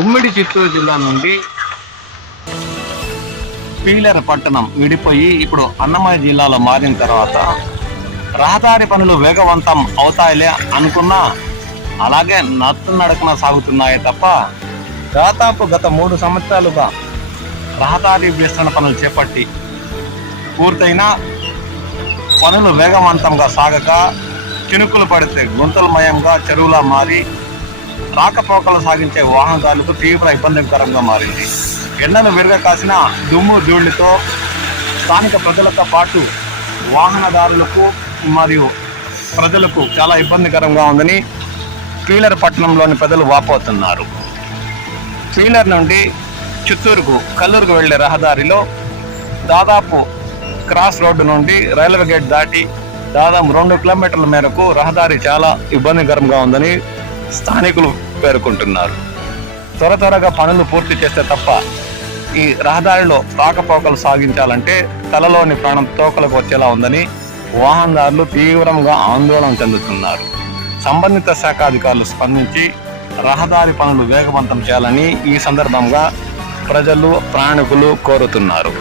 ఉమ్మడి చిత్తూరు జిల్లా నుండి పీలేరు పట్టణం విడిపోయి ఇప్పుడు అన్నమయ్య జిల్లాలో మారిన తర్వాత రహదారి పనులు వేగవంతం అవుతాయిలే అనుకున్నా అలాగే నడకన సాగుతున్నాయి తప్ప దాదాపు గత 3 సంవత్సరాలుగా రహదారి విస్తరణ పనులు చేపట్టి పూర్తయిన పనులు వేగవంతంగా సాగక చినుకులు పడితే గుంతలమయంగా చెరువులా మారి రాకపోకలు సాగించే వాహనదారులకు తీవ్ర ఇబ్బందికరంగా మారింది. ఎండను విరగ కాసిన దుమ్ము ధూళితో స్థానిక ప్రజలతో పాటు వాహనదారులకు మరియు ప్రజలకు చాలా ఇబ్బందికరంగా ఉందని పీలేరు పట్టణంలోని ప్రజలు వాపోతున్నారు. పీలేరు నుండి చిత్తూరుకు కల్లూరుకు వెళ్లే రహదారిలో దాదాపు క్రాస్ రోడ్డు నుండి రైల్వే గేట్ దాటి దాదాపు 2 కిలోమీటర్ల మేరకు రహదారి చాలా ఇబ్బందికరంగా ఉందని స్థానికులు పేర్కొంటున్నారు. త్వరగా పనులు పూర్తి చేస్తే తప్ప ఈ రహదారిలో రాకపోకలు సాగించాలంటే తలలోని ప్రాణం తోకలకు వచ్చేలా ఉందని వాహనదారులు తీవ్రంగా ఆందోళన చెందుతున్నారు. సంబంధిత శాఖ అధికారులు స్పందించి రహదారి పనులు వేగవంతం చేయాలని ఈ సందర్భంగా ప్రజలు ప్రయాణికులు కోరుతున్నారు.